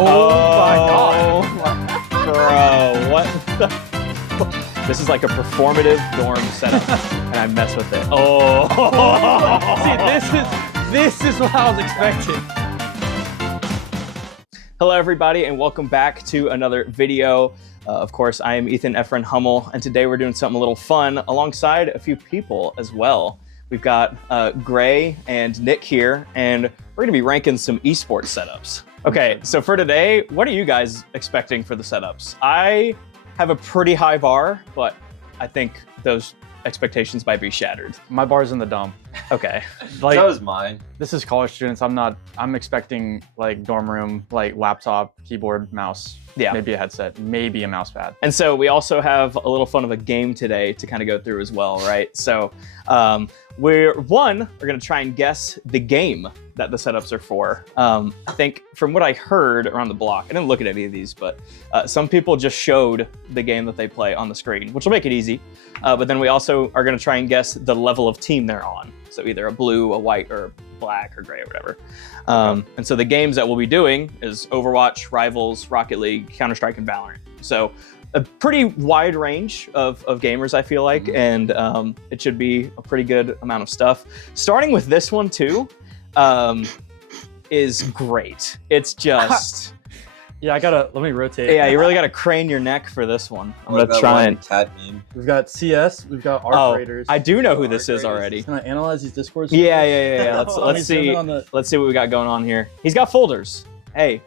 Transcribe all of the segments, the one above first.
Oh my god. Bro, what the? This is like a performative dorm setup, and I mess with it. Oh. See, this is what I was expecting. Hello, everybody, and welcome back to another video. Of course, I am Ethan Efren Hummel, and today we're doing something a little fun alongside a few people as well. We've got Gray and Nick here, and we're gonna be ranking some esports setups. Okay, so for today, what are you guys expecting for the setups? I have a pretty high bar, but I think those expectations might be shattered. My bar's in the dump. Okay. Like, that was mine. This is college students. I'm expecting like dorm room, like laptop, keyboard, mouse, maybe a headset, maybe a mouse pad. And so we also have a little fun of a game today to kind of go through as well, right? So we're gonna try and guess the game that the setups are for. I think from what I heard around the block, I didn't look at any of these, but some people just showed the game that they play on the screen, which will make it easy. But then we also are gonna try and guess the level of team they're on. So either a blue, a white, or black, or gray, or whatever. And so the games that we'll be doing is Overwatch, Rivals, Rocket League, Counter-Strike, and Valorant. So a pretty wide range of gamers, I feel like, and it should be a pretty good amount of stuff. Starting with this one too, is great. It's just... Yeah, let me rotate. Yeah, you really gotta crane your neck for this one. I'm gonna try and... cat meme. We've got CS, we've got Arc Raiders. I do know who this is already. Can I analyze these Discords? Yeah. Let's see. Let's see what we got going on here. He's got folders. Hey,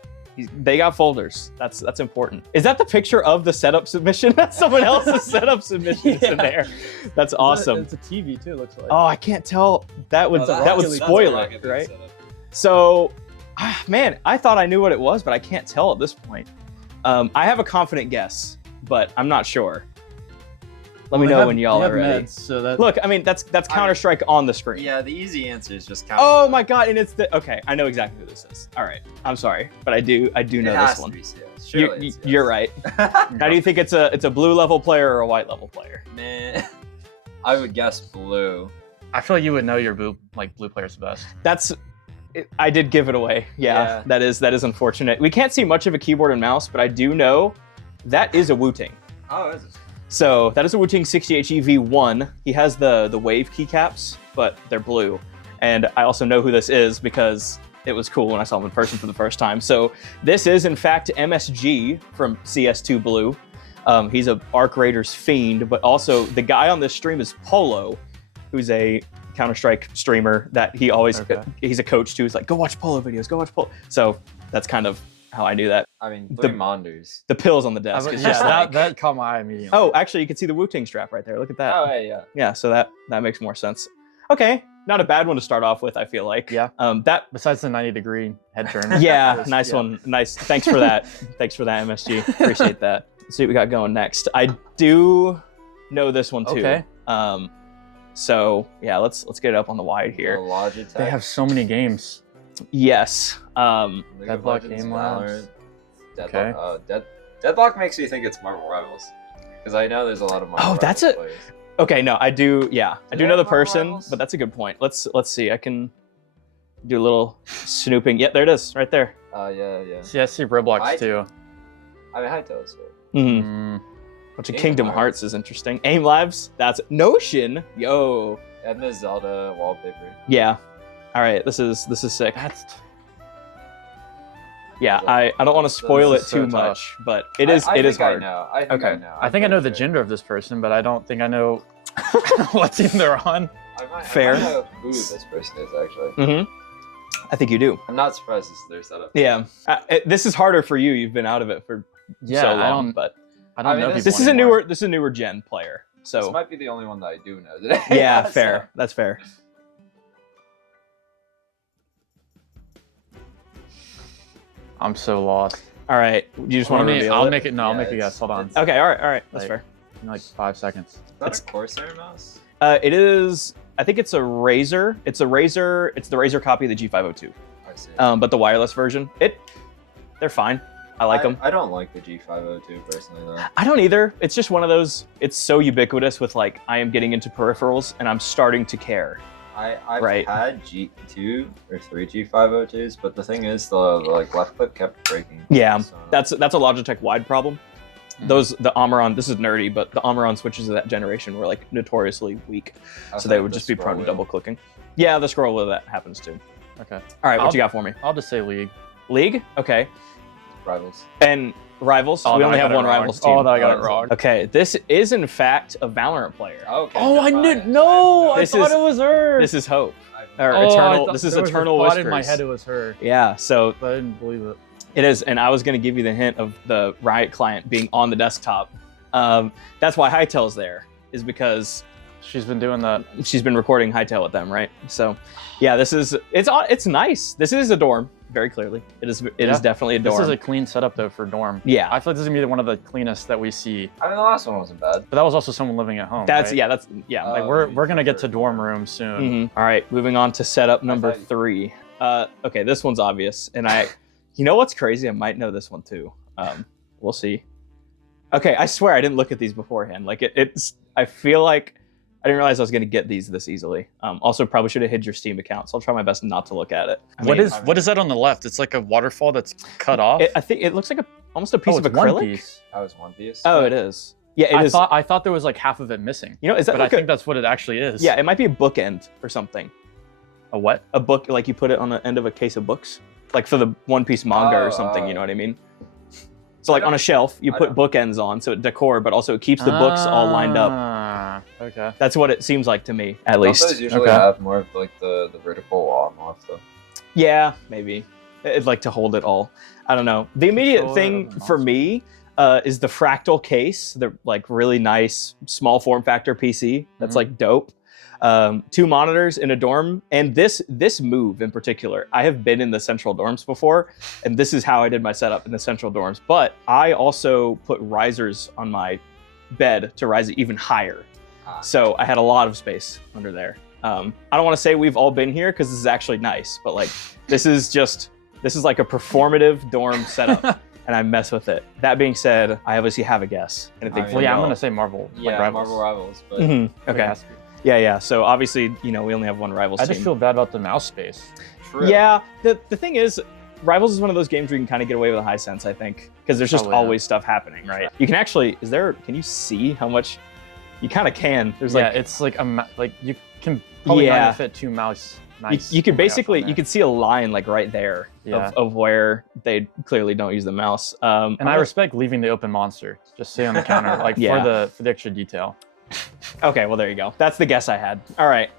they got folders. That's important. Is that the picture of the setup submission? That's someone else's setup submission in there. That's awesome. It's a TV too, it looks like. Oh, I can't tell. That would spoil it, right? So, man, I thought I knew what it was, but I can't tell at this point. I have a confident guess, but I'm not sure. Let me know when y'all are ready. Look, I mean, that's Counter-Strike on the screen. Yeah, the easy answer is just Counter-Strike. Oh my god, and it's okay, I know exactly who this is. All right, I'm sorry, but I do know this one. You're right. Now, do you think it's a blue level player or a white level player? Man, I would guess blue. I feel like you would know your blue players the best. I did give it away. Yeah, that is unfortunate. We can't see much of a keyboard and mouse, but I do know that is a Wu-Ting. Oh, is it? So that is a Wu-Ting 60HE V1. He has the wave keycaps, but they're blue. And I also know who this is because it was cool when I saw him in person for the first time. So this is in fact MSG from CS2 Blue. He's a Arc Raiders fiend, but also the guy on this stream is Polo, who's a Counter-Strike streamer that he always, he's a coach too. He's like, go watch Polo videos, go watch Polo. So that's kind of how I do that. I mean, the Monders. The pills on the desk. That caught my eye immediately. Oh, actually, you can see the Wu-Ting strap right there. Look at that. Oh, yeah. Yeah, so that makes more sense. Okay, not a bad one to start off with, I feel like. Yeah. Besides the 90-degree head turn. Yeah, nice one. Nice. Thanks for that. Thanks for that, MSG. Appreciate that. Let's see what we got going next. I do know this one too. Okay. So yeah, let's get it up on the wide here. Logitech. They have so many games. Yes. Deadlock Game Labs. Deadlock makes me think it's Marvel Rivals, because I know there's a lot of Marvel Rivals players. Okay, no, I do. Yeah, I do know the person, but that's a good point. Let's see. I can do a little snooping. Yeah, there it is, right there. Yeah. See, I see Roblox too. I mean, hi Telescope. Bunch of Kingdom Hearts is interesting. Aim Labs, that's Notion. Yo. And the Zelda wallpaper. Yeah. All right, this is sick. Yeah, I don't want to spoil it too much, but it is hard. I think I know. I think I know the gender of this person, but I don't think I know what team they're on. Fair. I might know who this person is actually. I think you do. I'm not surprised this is their setup. Yeah. This is harder for you. You've been out of it for so long, but I don't know. This is a newer gen player. So this might be the only one that I do know today. Yeah, fair. That's fair. I'm so lost. All right. You just want to reveal I'll it? make it. No, I'll make a guess. Hold on. Okay. All right. That's fair. In like 5 seconds. Is that a Corsair mouse? It is. I think it's a Razer. It's the Razer copy of the G502. I see. But the wireless version, they're fine. I like them. I don't like the G502 personally, though. I don't either. It's just one of those, it's so ubiquitous with like, I am getting into peripherals and I'm starting to care. I've Right. had G2 or 3 G502s, but the thing is, the like left clip kept breaking. Yeah, So, that's a Logitech wide problem. The Omron, this is nerdy, but the Omron switches of that generation were like notoriously weak, so they would just be prone to double clicking. Yeah, the scroll wheel that happens too. Okay. All right, what you got for me? I'll just say League. League, okay, Rivals. and Rivals. Oh, we no, only I have got it one wrong. Rivals team. Oh, no, I got it wrong. Okay, this is in fact a Valorant player. Okay. Oh, I didn't know. I This thought is- it was her. This is Hope. I Or Oh, I Eternal. thought This is there was a Eternal thought Whispers. in my head it was her, Yeah, so but I didn't believe it. it is, and I was going to give you the hint of the Riot client being on the desktop. That's why Hytale's there, is because She's been doing that. she's been recording Hytale with them, right? So, yeah, it's nice. This is a dorm, very clearly. It is definitely a dorm. This is a clean setup though for dorm. Yeah. I feel like this is gonna be one of the cleanest that we see. mean, the last one wasn't bad. But that was also someone living at home. That's right? yeah. Like we're gonna get to dorm room soon. All right, moving on to setup number 3. Okay, this one's obvious, and you know what's crazy? I might know this one too. We'll see. Okay, I swear I didn't look at these beforehand. Like it's, I feel like I didn't realize I was going to get these this easily. Also, probably should have hid your Steam account, so I'll try my best not to look at it. What is that on the left? It's like a waterfall that's cut off. I think it looks like almost a piece of it's acrylic. One Piece. I was One Piece. Oh, it is. Yeah, it is. I thought there was like half of it missing. You know, is that But like I think that's what it actually is. yeah, it might be a bookend or something. A what? A book, like you put it on the end of a case of books, like for the One Piece manga or Oh, something. You know what I mean? So like on a shelf, you I put bookends on, so it decor, but also it keeps the books all lined up. Okay. That's what it seems like to me, at Don't least. those usually Okay. have more of like the vertical wall on the left, Yeah, maybe. It'd like to hold it all. I don't know. The immediate Control thing it, for me is the fractal case. They're like really nice, small form factor PC. That's like dope. 2 monitors in a dorm, and this move in particular, I have been in the central dorms before, and this is how I did my setup in the central dorms. But I also put risers on my bed to rise it even higher, so I had a lot of space under there. I don't want to say we've all been here because this is actually nice, but like this is like a performative dorm setup. And I mess with it. That being said, I obviously have a guess. Anything? I Well, yeah, I'm No. gonna say Marvel. Yeah, like Rivals. Marvel Rivals, but Mhm. Like, it Okay. has to be. Yeah. So obviously, we only have one Rivals I team. just feel bad about the mouse space. true. Yeah, the thing is, Rivals is one of those games where you can kind of get away with a high sense, I think, because there's just Probably, yeah. always stuff happening, right? You can actually, can you see how much? You kind of can. There's Yeah, like, it's like like you can probably not Yeah. even fit 2 mouse. Nice. you could Oh my gosh, basically, on you there. could see a line like right there Yeah. of where they clearly don't use the mouse. And I respect leaving the open monster. Just stay on the counter, like Yeah. for the extra detail. Okay, well, there you go. That's the guess I had. All right.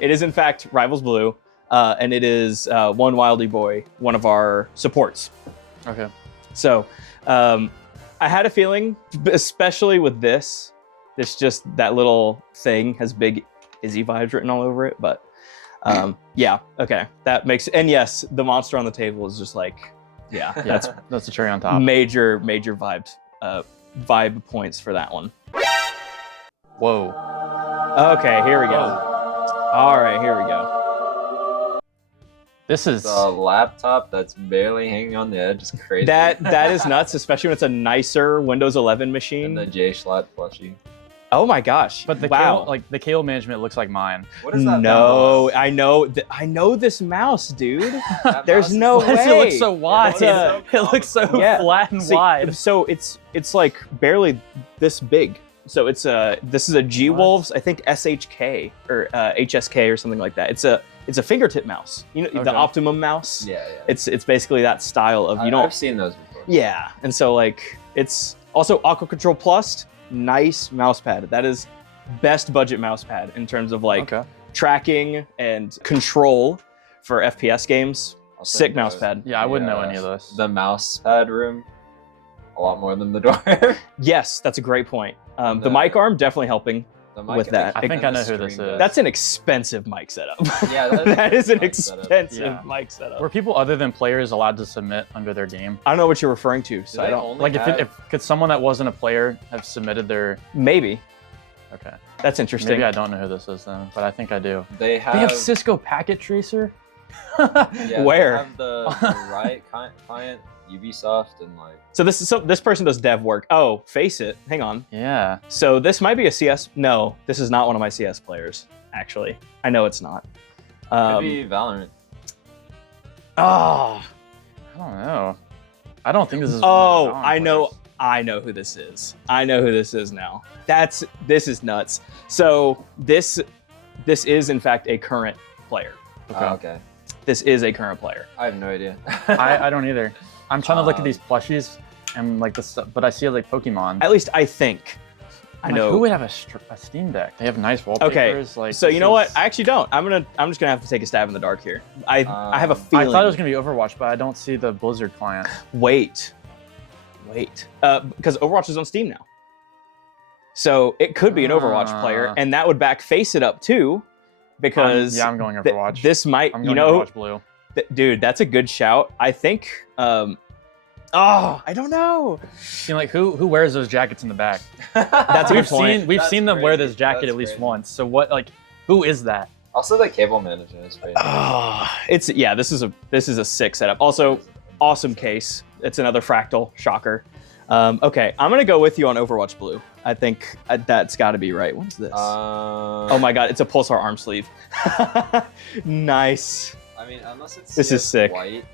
It is, in fact, Rivals Blue, and it is One Wildy Boy, one of our supports. Okay. So I had a feeling, especially with this, it's just that little thing has big Izzy vibes written all over it. But yeah, okay. That makes, and yes, the monster on the table is just like, yeah, Yeah, that's the cherry on top. major vibes, vibe points for that one. Whoa. Okay, here we go. All right, here we go. This is The laptop that's barely hanging on the edge is crazy. That is nuts, especially when it's a nicer Windows 11 machine. and the J-Schlatt plushie. Oh my gosh! but the wow. the cable management looks like mine. What is that? No, mouse? I know. I know this mouse, dude. That There's mouse is no like- Why does it way. look so wide? It's a- It looks so Yeah. flat and See, wide. So it's like barely this big. So it's this is a G Wolves, I think SHK or HSK or something like that. It's a fingertip mouse. You know, the Okay. Optimum mouse. Yeah. It's basically that style of I've seen those before. Yeah, and so like it's also Aqua Control Plus, nice mouse pad. That is best budget mouse pad in terms of like Okay. tracking and control for FPS games. I'll Sick send mouse those. pad. Yeah, I wouldn't know any of this. The mouse pad room, a lot more than the door. Yes, that's a great point. The The- mic arm definitely helping. The With that. I think and I the know who this stream is. deck. That's an expensive mic setup. Yeah, that is an nice setup. expensive Yeah. mic setup. Were people other than players allowed to submit under their game? I don't know what you're referring to, so Do I they don't. only Like have- if could someone that wasn't a player have submitted their? Maybe Okay. that's interesting. Maybe I don't know who this is then, but I think I do. they have, They have Cisco Packet Tracer. yeah, Where? They have the Riot client, Ubisoft, and like So this person does dev work. Oh, Face It. Hang on. Yeah. So this might be a CS. No, this is not one of my CS players. actually. I know it's not. Could be Valorant. Oh, I don't know. I don't think this is. oh, I know who this is. I know who this is now. This is nuts. So this is in fact a current player. Okay. Okay. This is a current player. I have no idea. I don't either. I'm trying to look at these plushies and like this, but I see like Pokemon. At least I think. I know. Who would have a Steam Deck? They have nice wallpapers. Okay. Like, so you know what? I actually don't. I'm just gonna have to take a stab in the dark here. I have a feeling. I thought it was gonna be Overwatch, but I don't see the Blizzard client. Wait. Because Overwatch is on Steam now. So it could be an Overwatch player, and that would back Face It Up too, because I'm going Overwatch. This might, I'm going Overwatch Blue. Dude, that's a good shout. I think. I don't know. See, like who wears those jackets in the back? That's a good point. We've seen them wear this jacket That's at least crazy. once. So what? Like, who is that? Also, the cable management is pretty nice. This is a sick setup. Also, awesome case. It's another fractal shocker. Okay, I'm gonna go with you on Overwatch Blue. I think that's got to be right. What's this? Oh my god, it's a Pulsar arm sleeve. Nice. I mean, unless it's This is CS sick. White.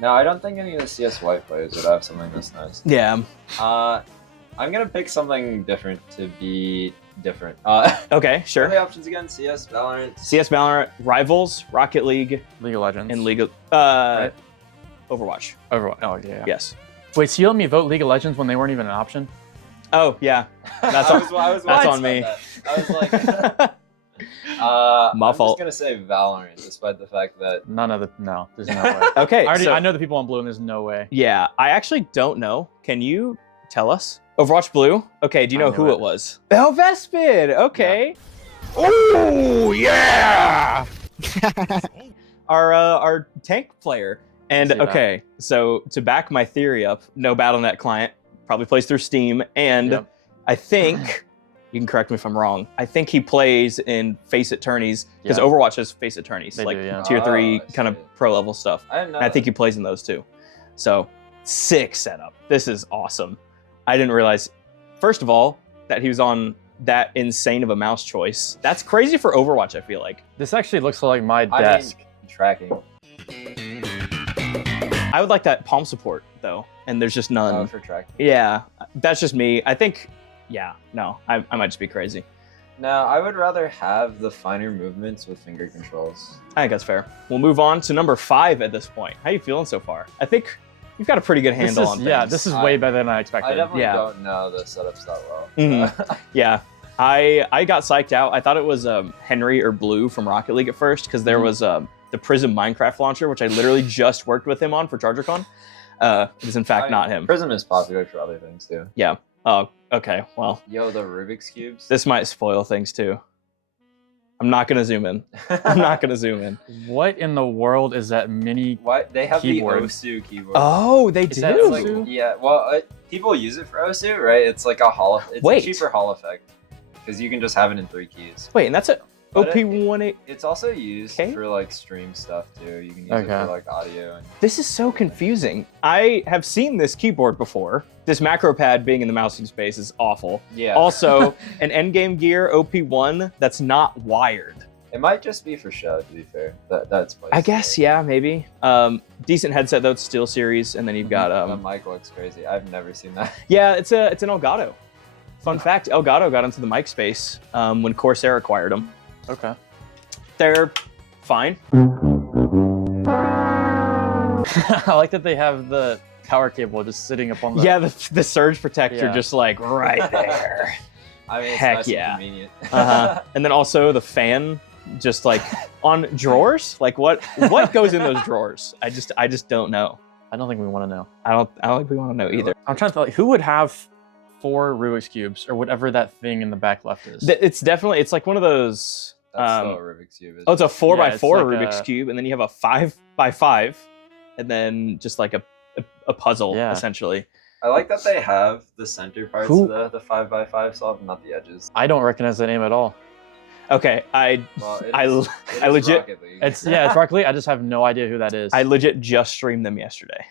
No, I don't think any of the CS White players would have something this nice. Yeah. I'm gonna pick something different to be different. Okay, What are the sure. options again? CS, Valorant. CS Valorant, Rivals, Rocket League, League of Legends. and League of Right. Overwatch. Overwatch. Oh yeah. Yes. Wait, so you let me vote League of Legends when they weren't even an option? Oh yeah. That's I on- was that's worried on me. about that. I was like, I'm fault. just gonna say Valorant, despite the fact that No, there's no way. Okay. I know the people on Blue, and there's no way. Yeah, I actually don't know. Can you tell us? Overwatch Blue? Okay, do you know I who knew it it. was? Oh, Vespid! Okay. Oh, yeah! Our tank player. And I see that. okay, so to back my theory up, no Battle.net client, probably plays through Steam, and Yep. I think, you can correct me if I'm wrong, I think he plays in Face It tourneys, because Yeah. Overwatch has Face It tourneys, They like do, yeah. tier 3 Oh, I kind of see. pro level stuff. I didn't know. And I think he plays in those too. So, sick setup. This is awesome. I didn't realize, first of all, that he was on that insane of a mouse choice. That's crazy for Overwatch, I feel like. This actually looks like my I desk. mean, tracking. I would like that palm support, though, and there's just none. For tracking. Yeah, that's just me. I think, yeah, no, I might just be crazy. No, I would rather have the finer movements with finger controls. I think that's fair. We'll move on to number 5 at this point. How you feeling so far? I think you've got a pretty good handle on things. Yeah, this is way better than I expected. I definitely Yeah. don't know the setups that well. Mhm. Yeah, I got psyched out. I thought it was Henry or Blue from Rocket League at first, because there was the Prism Minecraft launcher, which I literally just worked with him on for ChargerCon. It is in fact not him. Prism is popular for other things too. Yeah. Oh, okay. Well, Yo, the Rubik's cubes. this might spoil things too. I'm not gonna zoom in. I'm not gonna zoom in. What in the world is that mini? What they have Keyboard. the Osu keyboard. Oh, they Is do. that It's like, Osu? yeah. Well, people use it for Osu, right? It's like a hall. It's Wait. a cheaper hall effect because you can just have it in 3 keys. Wait, and that's it. But OP18. It's also used Okay. for like stream stuff too. You can use it Okay. for like audio and. This is so confusing. I have seen this keyboard before. This macro pad being in the mousing space is awful. Yeah. Also, an endgame gear OP1 that's not wired. It might just be for show, to be fair. That's. Placed I guess, there. yeah, maybe. Decent headset though, it's Steel Series, and then you've got The mic looks crazy. I've never seen that. yeah, it's an Elgato. Fun fact: Elgato got into the mic space when Corsair acquired them. Okay. They're fine. I like that they have the power cable just sitting up on the. Yeah, the surge protector Yeah. just like right there. I mean, it's Heck nice yeah. and convenient. Uh-huh. And then also the fan just like on drawers. Like what goes in those drawers? I just don't know. I don't think we want to know. I don't think we want to know either. I'm trying to think, who would have 4 Rubik's cubes or whatever that thing in the back left is. It's like one of those. That's still a Rubik's cube. Oh, it's a 4x4 Yeah, it's like Rubik's a- cube, and then you have a 5x5, and then just like a puzzle Yeah. essentially. I like that they have the center parts Who- of the 5x5 solved, not the edges. I don't recognize that name at all. Okay, Well, I it I is legit- Rocket League. It's Rocket League. I just have no idea who that is. I legit just streamed them yesterday,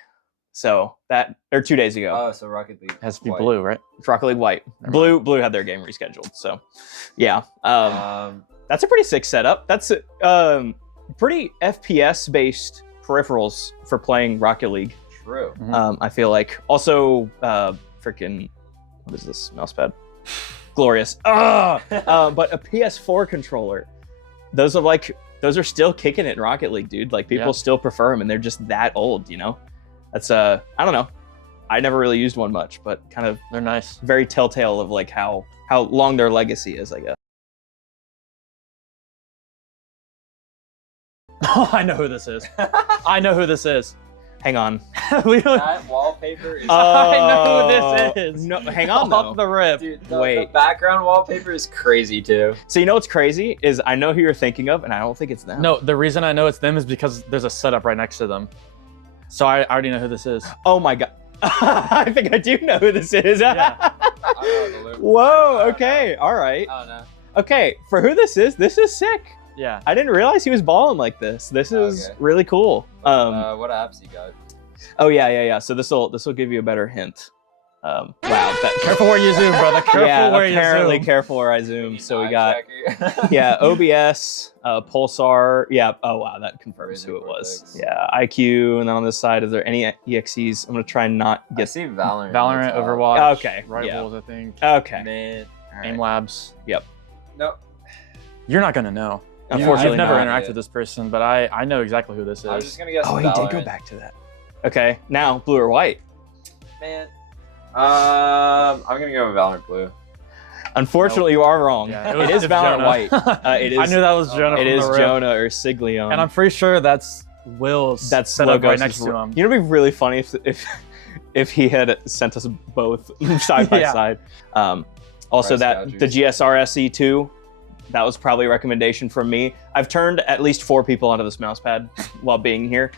so that or 2 days ago. Oh, so Rocket League It has to be White. Blue, right? It's Rocket League White. Never Blue had their game rescheduled. So, yeah. That's a pretty sick setup. That's pretty FPS based peripherals for playing Rocket League. True. I feel like also freaking what is this mousepad? Glorious. But a PS4 controller. Those are still kicking it in Rocket League, dude. Like people still prefer them, and they're just that old, you know. That's I don't know. I never really used one much, but kind of they're nice. Very telltale of like how long their legacy is, I guess. Oh, I know who this is. I know who this is. Hang on. That wallpaper is. I know who this is. No, hang on Off the rip. Dude, Wait. The background wallpaper is crazy too. So you know what's crazy is I know who you're thinking of, and I don't think it's them. No, the reason I know it's them is because there's a setup right next to them. So I already know who this is. Oh my god. I think I do know who this is. Yeah. Whoa. Okay. All right. Oh no. Okay. For who this is sick. Yeah. I didn't realize he was balling like this. This is really cool. What apps you got? Oh yeah. So this will give you a better hint. Wow. Careful where you zoom, brother. Careful where you zoom. Apparently careful where I zoom. So we got OBS, Pulsar. Yeah. Oh wow, that confirms who it was. Yeah, IQ, and then on this side, is there any EXEs? I'm gonna try and not get. I see Valorant. Valorant, Overwatch. Okay. Rivals, I think. Okay. Man. Aim Labs. Yep. Nope. You're not gonna know. Unfortunately, I've never not. interacted with this person, but I know exactly who this is. I was just gonna guess. Oh, Valorant. he did go back to that. Okay, now blue or white? Man. I'm gonna go with Valorant Blue. Unfortunately, you are wrong. Yeah, it is Valorant Jonah. White. It is. I knew that was Jonah. It from is the rip. Jonah or Siglion. And I'm pretty sure that's Will's. That's set up Logos' right next to him. You know, it'd be really funny if he had sent us both side by side. Also, Price the GSR SE2. That was probably a recommendation from me. I've turned at least 4 people onto this mousepad while being here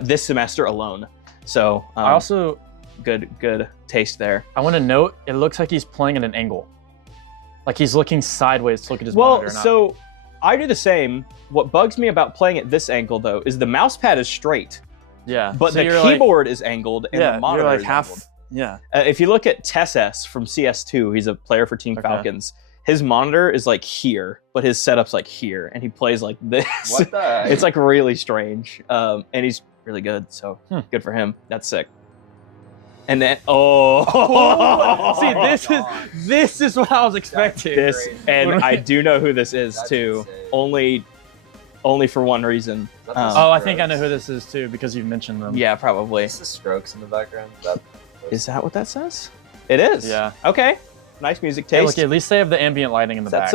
this semester alone. So I also good taste there. I want to note it looks like he's playing at an angle, like he's looking sideways to look at his monitor. Well, so I do the same. What bugs me about playing at this angle though is the mousepad is straight, but so the keyboard is angled and the monitor you're like is half. angled. Yeah. If you look at Tess from CS2, he's a player for Team Falcons. His monitor is like here, but his setup's like here, and he plays like this. What the heck? It's like really strange, and he's really good. So good for him. That's sick. And then see, this is what I was expecting. And I do know who this is too. Insane. Only for one reason. I think I know who this is too because you've mentioned them. Yeah, probably. Is the strokes in the background? Is that what that says? It is. Yeah. Okay. Nice music Hey, taste. look, at least they have the ambient lighting in the back.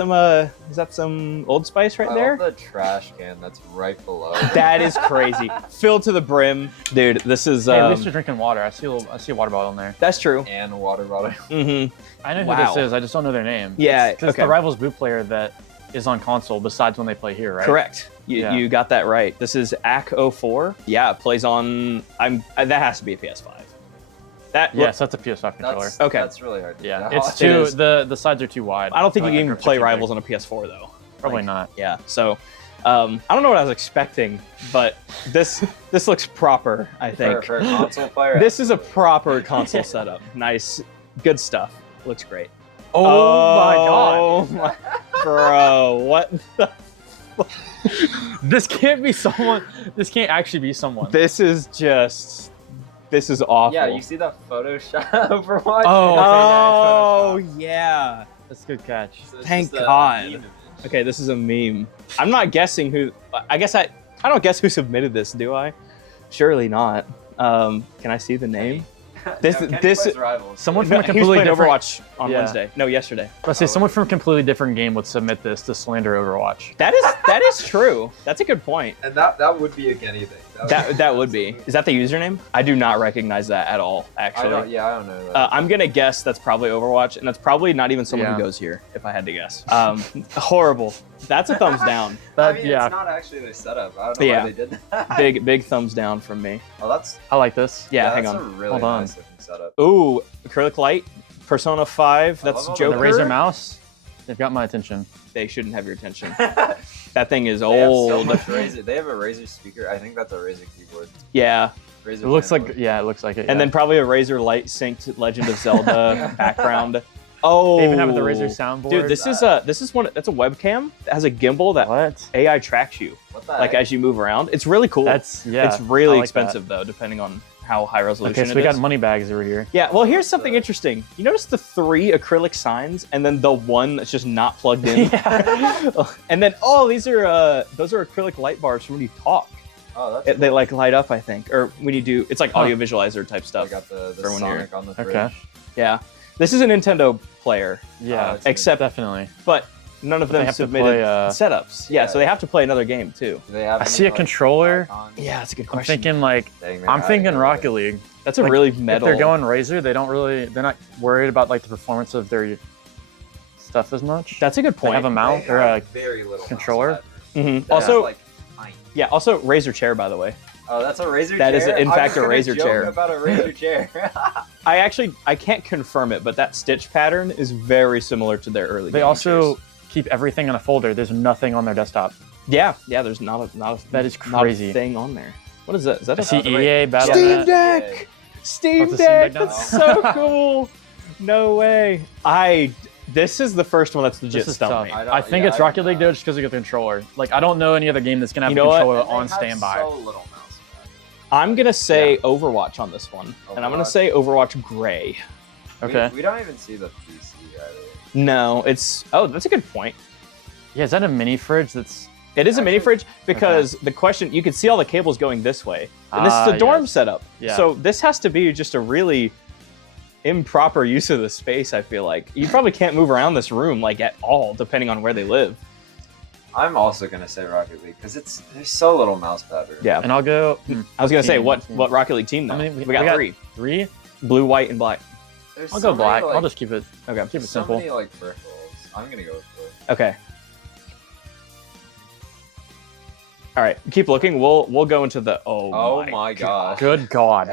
Is that some Old Spice right there? I love the trash can that's right below. That is crazy. Filled to the brim, dude. This is. Hey, at least you're drinking water. I see a water bottle in there. That's true. And a water bottle. Mm-hmm. I know who this is. I just don't know their name. Yeah, it's the Rivals boot player that is on console besides when they play here, right? Correct. You got that right. This is AK04. Yeah, it plays on. That has to be a PS5. Yes, that's a PS5 controller. Okay. That's really hard to tell. It's too the sides are too wide. I don't think you can even play Rivals on a PS4 though. Probably not. Yeah. So I don't know what I was expecting, but this looks proper, I think. For a console player. This is a proper console setup. Nice. Good stuff. Looks great. Oh my god. Bro, what the This can't be someone. This can't actually be someone. This is awful. Yeah, you see that Photoshop Overwatch? Oh, yeah. That's a good catch. So Thank God. Okay, this is a meme. I'm not guessing who. I guess I don't guess who submitted this, do I? Surely not. Can I see the name? Someone from a completely different Overwatch on Wednesday. No, yesterday. Let's say someone from a completely different game would submit this to slander Overwatch. That is true. That's a good point. And that would be anything. That would be. Is that the username? I do not recognize that at all. Actually, I don't know that. I'm gonna guess that's probably Overwatch, and that's probably not even someone who goes here. If I had to guess, horrible. That's a thumbs down. It's not actually their setup. I don't know why they did that. Big thumbs down from me. Oh, I like this. Yeah, hang that's on. a really nice looking setup. Ooh, acrylic light, Persona 5. That's Joker. The Razer mouse. They've got my attention. They shouldn't have your attention. That thing is They old. have so much Razer. They have a Razer speaker. I think that's a Razer keyboard. Yeah. Razer it looks handboard. like it looks like it. And then probably a Razer light synced Legend of Zelda background. Oh, They even have the Razer soundboard. Dude, this is one. That's a webcam that has a gimbal that What? AI tracks you, What the like heck? as you move around. It's really cool. It's It's really I like expensive though, depending on how high resolution Okay, so it we got is. money bags over here. Yeah, well, here's something interesting. You notice the 3 acrylic signs, and then the one that's just not plugged in. And then, those are acrylic light bars for when you talk. Oh, that's They like light up, I think, or when you do. It's like audio visualizer type I stuff. got the for when Sonic on the fridge. Okay. Yeah, this is a Nintendo player, Yeah, it's except definitely. but none of But they them have to submitted play, setups. Yeah, yeah. so they have to play another game too. Do they have I any, see a like, controller. icons? Yeah, that's a good I'm question. thinking like Dang, I'm thinking Rocket League. That's a like, really If metal. they're going Razer, they're not worried about like the performance of their stuff as much. That's a good They point. have a mount They or have a very little controller? mouse pad. Mhm. That's Also, like tiny. yeah, also Razer chair, by the way. Oh, that's a Razer chair? That is, in I fact, was a gonna Razer joke chair. about a Razer chair. I can't confirm it, but that stitch pattern is very similar to their early. They gaming also chairs. keep everything in a folder. There's nothing on their desktop. yeah. There's not a That is not a crazy. thing on there. What is that? Is that I a see the right- EA Steam Battle.net. Deck? Steam it's a Steam Deck. Deck now? That's so cool. No way. This is the first one that's legit This is stumped tough. me. I think it's Rocket League though, just because of the controller. Like I don't know any other game that's gonna have You a know what? controller And they on have standby. So little mouse pad. I'm gonna say Overwatch on this one, and I'm gonna Overwatch. say Overwatch Gray. Okay. We don't even see the PC either. No, it's that's a good point. Yeah, is that a mini fridge? That's It is a mini Actually- fridge because the question you can see all the cables going this way. And this is a dorm yes. setup. Yeah. So this has to be just a really improper use of the space, I feel like. You probably can't move around this room like at all, depending on where they live. I'm also gonna say Rocket League because there's so little mouse pad room. Yeah. and I'll go. I was gonna say team, what team. Rocket League team though? How many- we got 3. 3. Blue, white, and black. There's I'll so go black. Many, I'll just keep it. Okay. Keep it so simple. many like peripherals. I'm gonna go with blue. Okay. All right. Keep looking. We'll go into the Oh my god. Good God.